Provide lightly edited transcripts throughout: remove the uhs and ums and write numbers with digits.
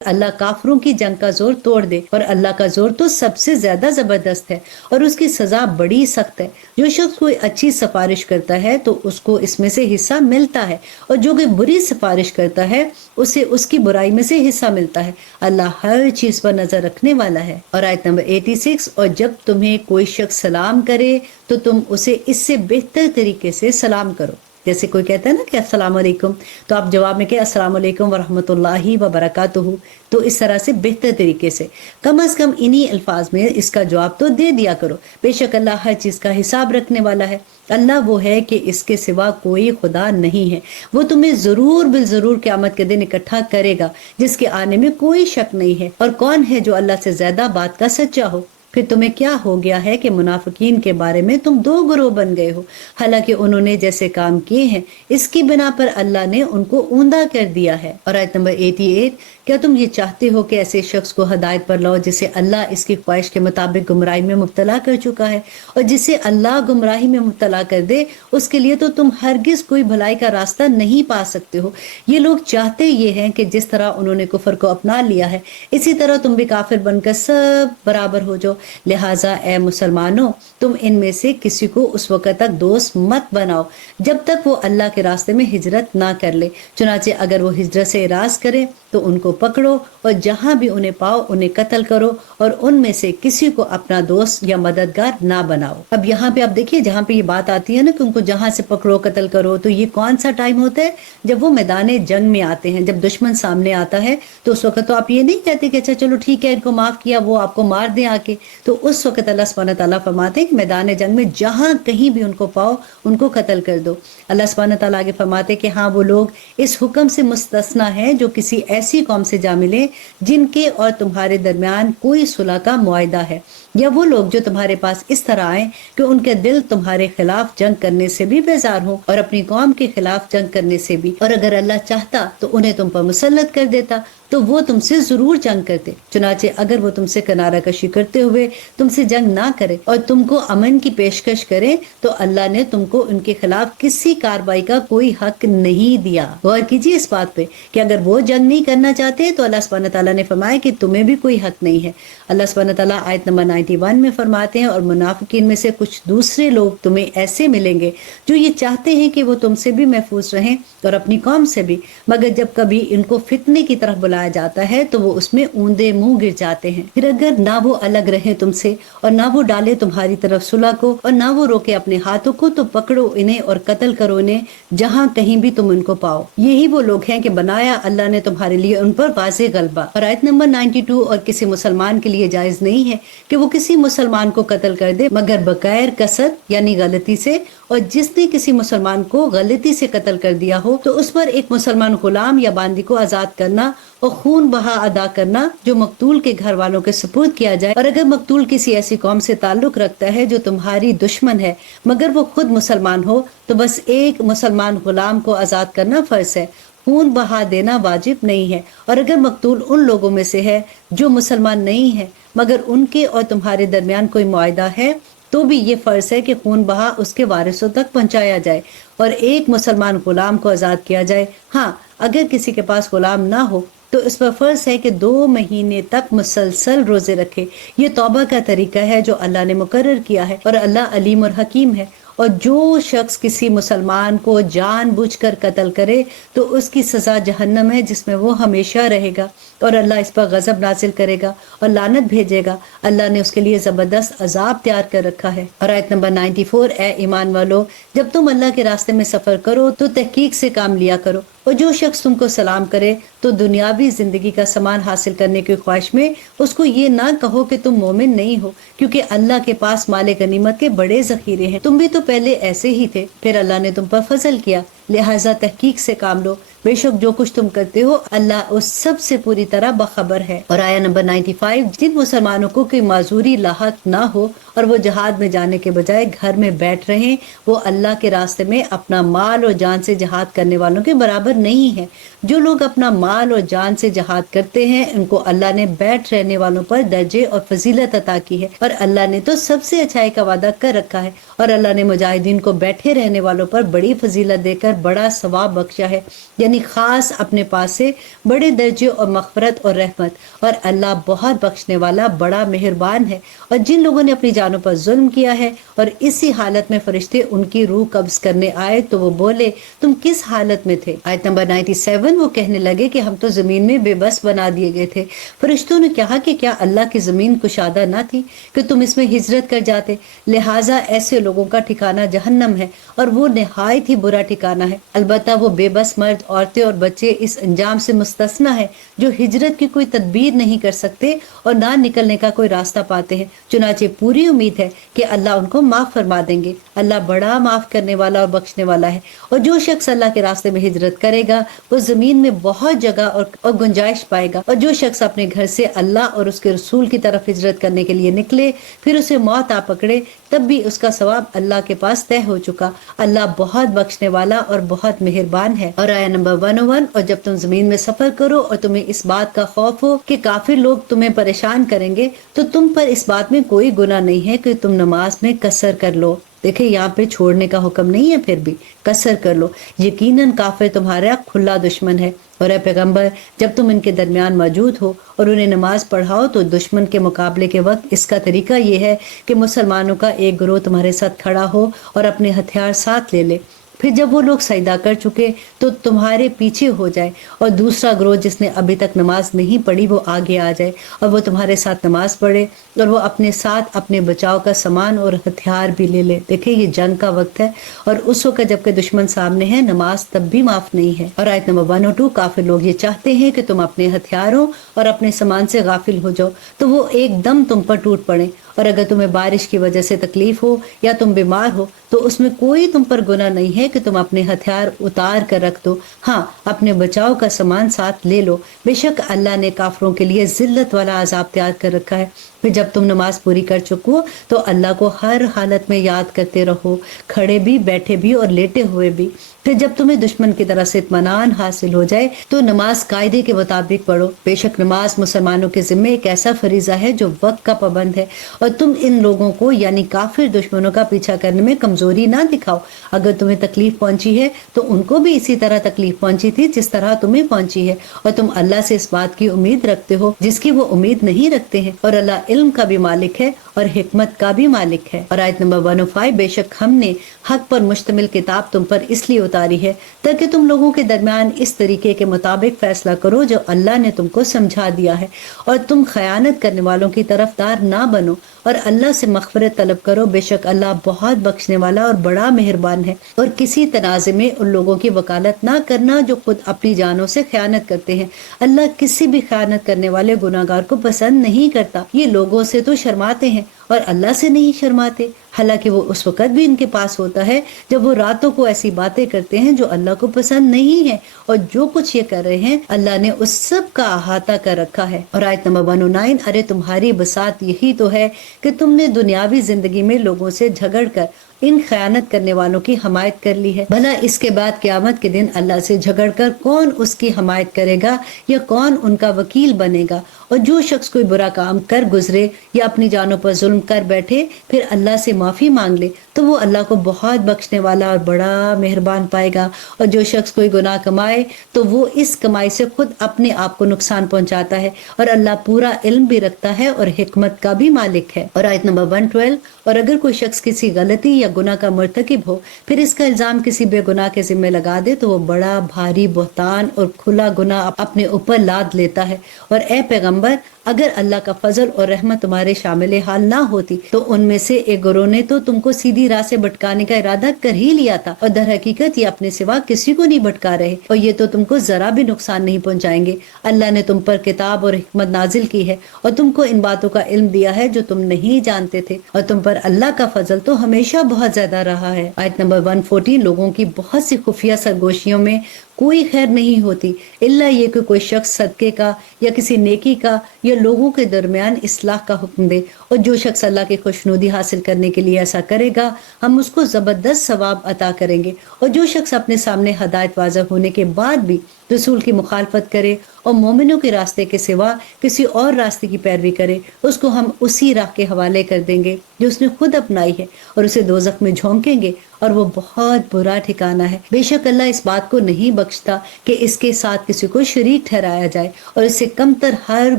अल्लाह काफरों की जंग का जोर तोड़ दे, और अल्लाह का जोर तो सबसे ज्यादा जबरदस्त है और उसकी सजा बड़ी सख्त है। जो शख्स कोई अच्छी सिफारिश करता है तो उसको इसमें से हिस्सा मिलता है, और जो कोई बुरी सिफारिश करता है उसे उसकी बुराई में से हिस्सा मिलता है। अल्लाह हर चीज पर नजर रखने वाला है। और आयत नंबर 86, और जब तुम्हें कोई शख्स सलाम करे तो तुम उसे इससे बेहतर तरीके से सलाम करो। जैसे कोई कहता है ना कि अस्सलाम वालेकुम, तो आप जवाब में कहें अस्सलाम वालेकुम वरहमतुल्लाहि व बरकातुहू। तो इस तरह से बेहतर तरीके से कम से कम इन्हीं अल्फाज में इसका जवाब तो दे दिया करो। बेशक अल्लाह हर चीज का हिसाब रखने वाला है। अल्लाह वो है कि इसके सिवा कोई खुदा नहीं है। वो तुम्हें जरूर बिल जरूर क़यामत के दिन इकट्ठा करेगा, जिसके आने में कोई शक नहीं है। और कौन है जो अल्लाह से ज्यादा बात का सच्चा हो। फिर तुम्हें क्या हो गया है कि मुनाफिकीन के बारे में तुम दो गिरोह बन गए हो, हालांकि उन्होंने जैसे काम किए हैं इसकी बिना पर अल्लाह ने उनको ऊंधा कर दिया है। और आयत नंबर 88, क्या तुम ये चाहते हो कि ऐसे शख्स को हदायत पर लाओ जिसे अल्लाह इसकी ख्वाहिश के मुताबिक गुमराही में मुब्तला कर चुका है, और जिसे अल्लाह गुमराही में मुब्तला कर दे उसके लिए तो तुम हरगिज कोई भलाई का रास्ता नहीं पा सकते हो। ये लोग चाहते ये हैं कि जिस तरह उन्होंने कुफर को अपना लिया है इसी तरह तुम भी काफिर बनकर सब बराबर हो जाओ। लिहाजा ए मुसलमानों, तुम इनमें से किसी को उस वक्त तक दोस्त मत बनाओ जब तक वो अल्लाह के रास्ते में हिजरत ना कर ले। चुनाचे अगर वो हिजरत से इराज करे तो उनको पकड़ो और जहां भी उन्हें पाओ उन्हें कत्ल करो, और उनमें से किसी को अपना दोस्त या मददगार ना बनाओ। अब यहाँ पे आप देखिए, जहाँ पे ये बात आती है ना कि उनको जहां से पकड़ो कत्ल करो, तो ये कौन सा टाइम होता है? जब वो मैदान जंग में आते हैं, जब दुश्मन सामने आता है तो उस वक्त तो आप ये नहीं कहते कि अच्छा चलो ठीक है इनको माफ किया, वो आपको मार दे आके। तो उस वक्त अल्लाह सुब्हानहू तआला फरमाते हैं कि मैदान जंग में जहां कहीं भी उनको पाओ उनको कत्ल कर दो। अल्लाह सुब्हानहू तआला आगे फरमाते हैं कि हाँ, वो लोग इस हुक्म से मुस्तस्ना है जो किसी ऐसी कौम से जा मिले जिनके और तुम्हारे दरमियान कोई सुलह का मुआहदा है, या वो लोग जो तुम्हारे पास इस तरह आए कि उनके दिल तुम्हारे खिलाफ जंग करने से भी बेजार हो और अपनी कौम के खिलाफ जंग करने से भी। और अगर अल्लाह चाहता तो उन्हें तुम पर मुसल्लत कर देता, तो वो तुमसे जरूर जंग करते। चुनाचे अगर वो तुमसे किनारा कशी करते हुए तुमसे जंग ना करे और तुमको अमन की पेशकश करे तो अल्लाह ने तुमको उनके खिलाफ किसी कार्रवाई का कोई हक नहीं दिया। गौर कीजिए इस बात पे कि अगर वो जंग नहीं करना चाहते तो अल्लाह सुब्हानहू तआला ने फरमाया कि तुम्हें भी कोई हक नहीं है। अल्लाह सुब्हानहू तआला आयत नंबर 91 में फरमाते हैं, और मुनाफिकीन में से कुछ दूसरे लोग तुम्हें ऐसे मिलेंगे जो ये चाहते हैं कि वो तुमसे भी महफूज रहें और अपनी कौम से भी, मगर जब कभी इनको फितने की तरफ बुलाया जाता है तो वो उसमें ऊंधे मुंह गिर जाते हैं। फिर अगर ना वो अलग रहे तुमसे और ना वो डाले तुम्हारी तरफ सुलह को और ना वो रोके अपने हाथों को, तो पकड़ो इन्हें और कत्ल करो इन्हें जहां कहीं भी तुम इनको पाओ। यही वो लोग हैं कि बनाया अल्लाह ने तुम्हारे लिए उन पर वाज़े गलबा। और आयत नंबर 92, और किसी मुसलमान के लिए जायज नहीं है कि वो किसी मुसलमान को कत्ल कर दे मगर बगैर कसद यानी गलती से, और जिसने किसी मुसलमान को गलती से कत्ल कर दिया हो तो उस पर एक मुसलमान गुलाम या बांदी को आजाद करना और खून बहा अदा करना जो मकतूल के घर वालों के सुपुर्द किया जाए। और अगर मकतूल किसी ऐसी कौम से ताल्लुक रखता है जो तुम्हारी दुश्मन है मगर वो खुद मुसलमान हो, तो बस एक मुसलमान गुलाम को आजाद करना फर्ज है, खून बहा देना वाजिब नहीं है। और अगर मकतूल उन लोगों में से है जो मुसलमान नहीं है मगर उनके और तुम्हारे दरमियान कोई मुआहदा है, तो भी ये फर्ज है कि खून बहा उसके वारिसों तक पहुंचाया जाए और एक मुसलमान गुलाम को आजाद किया जाए। हाँ, अगर किसी के पास गुलाम ना हो तो इस पर फर्ज है कि 2 महीने तक मुसलसल रोजे रखे। ये तौबा का तरीका है जो अल्लाह ने मुकर्रर किया है, और अल्लाह अलीम और हकीम है। और जो शख्स किसी मुसलमान को जानबूझकर कत्ल करे तो उसकी सजा जहन्नम है जिसमें वो हमेशा रहेगा, और अल्लाह इस पर गजब नाजिल करेगा और लानत भेजेगा। अल्लाह ने उसके लिए जबरदस्त अजाब तैयार कर रखा है। और आयत नंबर 94, ए ईमान वालो, जब तुम अल्लाह के रास्ते में सफर करो तो तहकीक से काम लिया करो, और जो शख्स तुमको सलाम करे तो दुनियावी जिंदगी का सामान हासिल करने की ख्वाहिश में उसको ये ना कहो कि तुम मोमिन नहीं हो, क्योंकि अल्लाह के पास माले गनीमत के बड़े जखीरे हैं। तुम भी तो पहले ऐसे ही थे, फिर अल्लाह ने तुम पर फजल किया, लिहाजा तहकीक से काम लो। बेशक जो कुछ तुम करते हो अल्लाह उस सब से पूरी तरह बखबर है। और आया नंबर 95, जिन मुसलमानों को कोई माजूरी लाहक ना हो और वो जहाद में जाने के बजाय घर में बैठ रहे, वो अल्लाह के रास्ते में अपना माल और जान से जहाद करने वालों के बराबर नहीं है। जो लोग अपना माल और जान से जहाद करते हैं उनको अल्लाह ने बैठ रहने वालों पर दर्जे और फजीलत अता की है, और अल्लाह ने तो सबसे अच्छाई का वादा कर रखा है। और अल्लाह ने मुजाहिदीन को बैठे रहने वालों पर बड़ी फजीलत देकर بڑا ثواب بخشا ہے، یعنی خاص اپنے پاس سے بڑے درجے اور مغفرت اور رحمت، اور اللہ بہت بخشنے والا بڑا مہربان ہے۔ اور جن لوگوں نے اپنی جانوں پر ظلم کیا ہے اور اسی حالت میں فرشتے ان کی روح قبض کرنے آئے تو وہ بولے تم کس حالت میں تھے؟ آیت نمبر 97، وہ کہنے لگے کہ ہم تو زمین میں بے بس بنا دیے گئے تھے۔ فرشتوں نے کہا کہ کیا اللہ کی زمین کشادہ نہ تھی کہ تم اس میں ہجرت کر جاتے؟ لہٰذا ایسے لوگوں کا ٹھکانہ جہنم ہے اور وہ نہایت ہی برا ٹھکانہ ہے۔ البتہ وہ بے بس مرد، عورتیں اور بچے اس انجام سے مستثنی ہے جو ہجرت کی کوئی تدبیر نہیں کر سکتے اور نہ نکلنے کا کوئی راستہ پاتے ہیں، چنانچہ پوری امید ہے کہ اللہ ان کو معاف فرما دیں گے۔ اللہ بڑا معاف کرنے والا اور بخشنے والا ہے۔ اور جو شخص اللہ کے راستے میں ہجرت کرے گا وہ زمین میں بہت جگہ اور گنجائش پائے گا، اور جو شخص اپنے گھر سے اللہ اور اس کے رسول کی طرف ہجرت کرنے کے لیے نکلے پھر اسے موت آ پکڑے تب بھی اس کا ثواب اللہ کے پاس طے ہو چکا۔ اللہ بہت بخشنے والا اور بہت مہربان ہے۔ اور آیا نمبر 101، اور جب تم زمین میں سفر کرو اور تمہیں اس بات کا خوف ہو کہ کافر لوگ تمہیں پریشان کریں گے تو تم پر اس بات میں کوئی گناہ نہیں ہے کہ تم نماز میں قصر کر لو۔ دیکھیں یہاں پہ چھوڑنے کا حکم نہیں ہے، پھر بھی قصر کر لو، یقیناً کافر تمہارا کھلا دشمن ہے۔ اور اے پیغمبر جب تم ان کے درمیان موجود ہو اور انہیں نماز پڑھاؤ تو دشمن کے مقابلے کے وقت اس کا طریقہ یہ ہے کہ مسلمانوں کا ایک گروہ تمہارے ساتھ کھڑا ہو اور اپنے ہتھیار ساتھ لے لے، پھر جب وہ لوگ سجدہ کر چکے تو تمہارے پیچھے ہو جائے، اور دوسرا گروہ جس نے ابھی تک نماز نہیں پڑھی وہ آگے آ جائے اور وہ تمہارے ساتھ نماز پڑھے اور وہ اپنے ساتھ اپنے بچاؤ کا سامان اور ہتھیار بھی لے لے۔ دیکھیں یہ جنگ کا وقت ہے اور اس وقت جب کہ دشمن سامنے ہے نماز تب بھی معاف نہیں ہے۔ اور آیت نمبر 102، کافر لوگ یہ چاہتے ہیں کہ تم اپنے ہتھیاروں اور اپنے سامان سے غافل ہو جاؤ تو وہ ایک دم تم پر ٹوٹ پڑے، اور اگر تمہیں بارش کی وجہ سے تکلیف ہو یا تم بیمار ہو تو اس میں کوئی تم پر گناہ نہیں ہے کہ تم اپنے ہتھیار اتار کر رکھ دو، ہاں اپنے بچاؤ کا سامان ساتھ لے لو، بے شک اللہ نے کافروں کے لیے ذلت والا عذاب تیار کر رکھا ہے۔ پھر جب تم نماز پوری کر چکو تو اللہ کو ہر حالت میں یاد کرتے رہو، کھڑے بھی، بیٹھے بھی اور لیٹے ہوئے بھی۔ پھر جب تمہیں دشمن کی طرف سے اطمینان حاصل ہو جائے تو نماز قاعدے کے مطابق پڑھو، بے شک نماز مسلمانوں کے ذمہ ایک ایسا فریضہ ہے جو وقت کا پابند ہے، اور تم ان لوگوں کو یعنی کافر دشمنوں کا پیچھا کرنے میں کمزوری نہ دکھاؤ۔ اگر تمہیں تکلیف پہنچی ہے تو ان کو بھی اسی طرح تکلیف پہنچی تھی جس طرح تمہیں پہنچی ہے، اور تم اللہ سے اس بات کی امید رکھتے ہو جس کی وہ امید نہیں رکھتے ہیں، اور اللہ علم کا بھی مالک ہے اور حکمت کا بھی مالک ہے۔ اور آیت نمبر 105، بے شک ہم نے حق پر مشتمل کتاب تم پر اس لیے اتاری ہے تاکہ تم لوگوں کے درمیان اس طریقے کے مطابق فیصلہ کرو جو اللہ نے تم کو سمجھا دیا ہے، اور تم خیانت کرنے والوں کی طرفدار نہ بنو، اور اللہ سے مغفرت طلب کرو، بے شک اللہ بہت بخشنے والا اور بڑا مہربان ہے۔ اور کسی تنازع میں ان لوگوں کی وکالت نہ کرنا جو خود اپنی جانوں سے خیانت کرتے ہیں، اللہ کسی بھی خیانت کرنے والے گناہگار کو پسند نہیں کرتا۔ یہ لوگوں سے تو شرماتے ہیں اور اللہ سے نہیں شرماتے، حالانکہ وہ اس وقت بھی ان کے پاس ہوتا ہے جب وہ راتوں کو ایسی باتیں کرتے ہیں جو اللہ کو پسند نہیں ہے، اور جو کچھ یہ کر رہے ہیں اللہ نے اس سب کا احاطہ کر رکھا ہے۔ اور آیت نمبر 109، ارے تمہاری بساط یہی تو ہے کہ تم نے دنیاوی زندگی میں لوگوں سے جھگڑ کر ان خیانت کرنے والوں کی حمایت کر لی ہے، بھلا اس کے بعد قیامت کے دن اللہ سے جھگڑ کر کون اس کی حمایت کرے گا یا کون ان کا وکیل بنے گا؟ اور جو شخص کوئی برا کام کر گزرے یا اپنی جانوں پر ظلم کر بیٹھے پھر اللہ سے معافی مانگ لے تو وہ اللہ کو بہت بخشنے والا اور بڑا مہربان پائے گا۔ اور جو شخص کوئی گناہ کمائے تو وہ اس کمائی سے خود اپنے آپ کو نقصان پہنچاتا ہے، اور اللہ پورا علم بھی رکھتا ہے اور حکمت کا بھی مالک ہے۔ اور آیت نمبر 112، اور اگر کوئی شخص کسی غلطی یا گناہ کا مرتکب ہو پھر اس کا الزام کسی بے گناہ کے ذمہ لگا دے تو وہ بڑا بھاری بہتان اور کھلا گناہ اپنے اوپر لاد لیتا ہے۔ اور اے پیغمبر اگر اللہ کا فضل اور رحمت تمہارے شامل حال نہ ہوتی تو ان میں سے ایک گروہ نے تو تم کو سیدھی راہ سے بھٹکانے کا ارادہ کر ہی لیا تھا، اور در حقیقت یہ اپنے سوا کسی کو نہیں بھٹکا رہے، اور یہ تو تم کو ذرا بھی نقصان نہیں پہنچائیں گے۔ اللہ نے تم پر کتاب اور حکمت نازل کی ہے اور تم کو ان باتوں کا علم دیا ہے جو تم نہیں جانتے تھے، اور تم پر اللہ کا فضل تو ہمیشہ بہت زیادہ رہا ہے۔ آیت نمبر 114، لوگوں کی بہت سی خفیہ سرگوشیوں میں کوئی خیر نہیں ہوتی الا یہ کہ کوئی شخص صدقے کا یا کسی نیکی کا یا لوگوں کے درمیان اصلاح کا حکم دے، اور جو شخص اللہ کی خوشنودی حاصل کرنے کے لیے ایسا کرے گا ہم اس کو زبردست ثواب عطا کریں گے۔ اور جو شخص اپنے سامنے ہدایت واضح ہونے کے بعد بھی رسول کی مخالفت کرے اور مومنوں کے راستے کے سوا کسی اور راستے کی پیروی کرے اس کو ہم اسی راہ کے حوالے کر دیں گے جو उसने खुद अपनाई है और उसे दोज़ख में झोंकेंगे और वो बहुत बुरा ठिकाना है। बेशक अल्लाह इस बात को नहीं बख्शता कि इसके साथ किसी को शरीक ठहराया जाए और इससे कमतर हर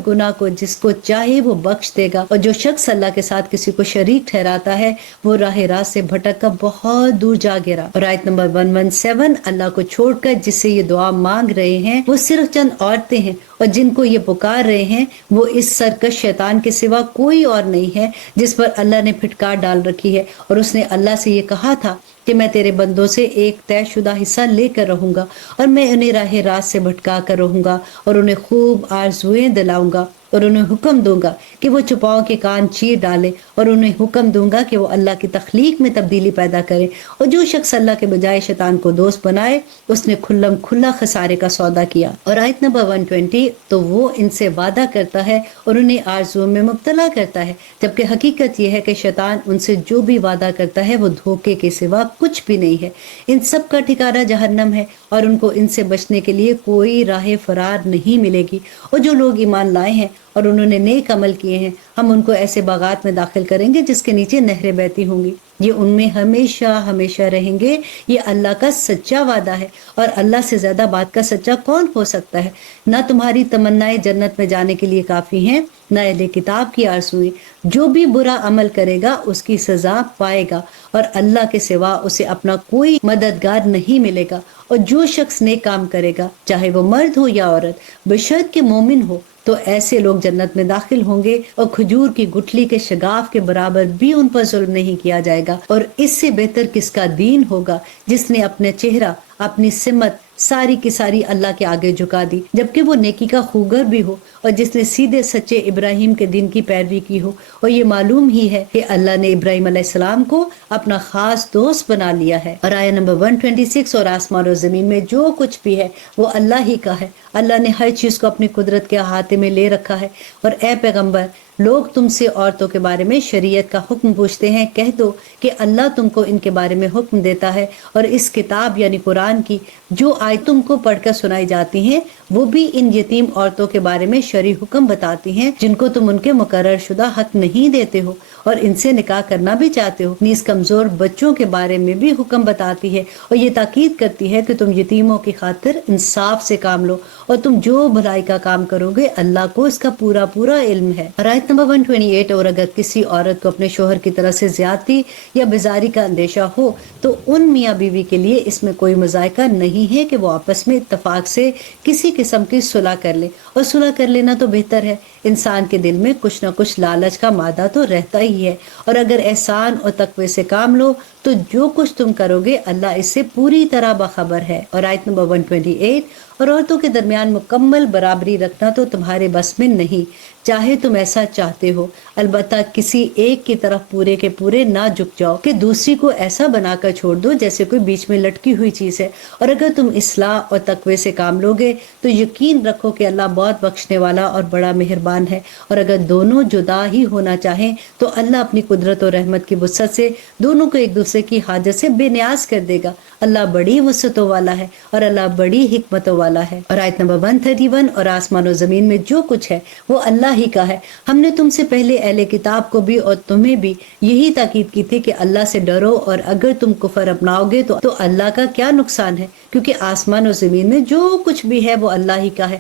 गुनाह को जिसको चाहे वो बख्श देगा। और जो शख्स अल्लाह के साथ किसी को शरीक ठहराता है वो राह रास्त से भटक कर बहुत दूर जा गिरा। और आयत नंबर 117, अल्लाह को छोड़कर जिससे ये दुआ मांग रहे हैं वो सिर्फ चंद औरतें हैं और जिनको ये पुकार रहे हैं वो इस सरकश शैतान के सिवा कोई और नहीं है जिस पर अल्लाह ने फिटकार डाल रखी है। और उसने अल्लाह से ये कहा था कि मैं तेरे बंदों से एक तयशुदा हिस्सा लेकर रहूंगा और मैं उन्हें राह रास्त से भटका कर रहूंगा और उन्हें खूब आरज़ुएं दिलाऊंगा और उन्हें हुक्म दूंगा कि वो चुपाओं के कान चीर डालें और उन्हें हुक्म दूंगा कि वो अल्लाह की तख्लीक में तब्दीली पैदा करें। और जो शख्स अल्लाह के बजाय शैतान को दोस्त बनाए उसने खुल्लम खुल्ला खसारे का सौदा किया। और आयत नंबर 120, तो वो इनसे वादा करता है और उन्हें आरज़ुओं में मुब्तला करता है, जबकि हकीकत यह है कि शैतान उनसे जो भी वादा करता है वो धोखे के सिवा कुछ भी नहीं है। इन सब का ठिकाना जहन्नम है और उनको इनसे बचने के लिए कोई राह फरार नहीं मिलेगी। और जो लोग ईमान लाए हैं और उन्होंने नेक अमल किए हैं हम उनको ऐसे बागात में दाखिल करेंगे जिसके नीचे नहरें बहती होंगी, ये उनमें हमेशा हमेशा रहेंगे। ये अल्लाह का सच्चा वादा है और अल्लाह से ज्यादा बात का सच्चा कौन हो सकता है। ना तुम्हारी तमन्नाएं जन्नत में जाने के लिए काफी हैं, ना अहले किताब की आरज़ुएं। जो भी बुरा अमल करेगा उसकी सजा पाएगा और अल्लाह के सिवा उसे अपना कोई मददगार नहीं मिलेगा। और जो शख्स नेक काम करेगा चाहे वो मर्द हो या औरत, बशर्त के मोमिन हो, तो ऐसे लोग जन्नत में दाखिल होंगे और खजूर की गुठली के शगाफ के बराबर भी उन पर जुल्म नहीं किया जाएगा। और इससे बेहतर किसका दीन होगा जिसने अपने चेहरा अपनी सिमत सारी की सारी अल्लाह के आगे झुका दी, जबकि वो नेकी का खूगर भी हो और जिसने सीधे सच्चे इब्राहिम के दिन की पैरवी की हो। और ये मालूम ही है कि अल्लाह ने इब्राहिम अलैहिस्सलाम को अपना खास दोस्त बना लिया है। और आया नंबर 126, और आसमान और जमीन में जो कुछ भी है वो अल्लाह ही का है। अल्लाह ने हर चीज को अपनी कुदरत के अहाते में ले रखा है। और ए पैगंबर, लोग तुमसे औरतों के बारे में शरीयत का हुक्म पूछते हैं, कह दो कि अल्लाह तुमको इनके बारे में हुक्म देता है और इस किताब यानी कुरान की जो आयत तुमको पढ़कर सुनाई जाती हैं वो भी इन यतीम औरतों के बारे में शरई हुक्म बताती हैं जिनको तुम उनके मुकर्रर शुदा हक नहीं देते हो और इनसे निकाह करना भी चाहते हो। नीज कमजोर बच्चों के बारे में भी हुक्म बताती है और ये ताकीद करती है कि तुम यतीमों की खातिर इंसाफ से काम लो और तुम जो भलाई का काम करोगे अल्लाह को इसका पूरा पूरा इल्म है। और आयत नंबर 128, और अगर किसी औरत को अपने शोहर की तरफ से ज्यादती या बेजारी का अंदेशा हो तो उन मियाँ बीवी के लिए इसमें कोई मजायका नहीं है कि वो आपस में इत्तफाक से किसी किस्म की सुलह कर ले। और सुलह कर लेना तो बेहतर है। इंसान के दिल में कुछ न कुछ लालच का मादा तो रहता ही है और अगर एहसान और तकवे से काम लो तो जो कुछ तुम करोगे अल्लाह इससे पूरी तरह बाखबर है। और आयत नंबर 128, और औरतों के दरमियान मुकम्मल बराबरी रखना तो तुम्हारे बस में नहीं, चाहे तुम ऐसा चाहते हो, अलबत्ता किसी एक की तरफ पूरे के पूरे ना झुक जाओ कि दूसरी को ऐसा बनाकर छोड़ दो जैसे कोई बीच में लटकी हुई चीज है। और अगर तुम इस्लाह और तकवे से काम लोगे तो यकीन रखो कि अल्लाह बहुत बख्शने वाला और बड़ा मेहरबान है। और अगर दोनों जुदा ही होना चाहें तो अल्लाह अपनी कुदरत और रहमत की वुसअत से दोनों को एक दूसरे की हाजत से बेनियाज कर देगा। अल्लाह बड़ी वुसअतों वाला है और अल्लाह बड़ी हिकमतों वाला है। और आयत नंबर 131, और आसमान और जमीन में जो कुछ है वो अल्लाह ही का है। हमने तुमसे पहले अहले किताब को भी और तुम्हें भी यही ताकीद की थी कि अल्लाह से डरो और अगर तुम कुफर अपनाओगे तो अल्लाह का क्या नुकसान है, क्योंकि आसमान और जमीन में जो कुछ भी है वो अल्लाह ही का है।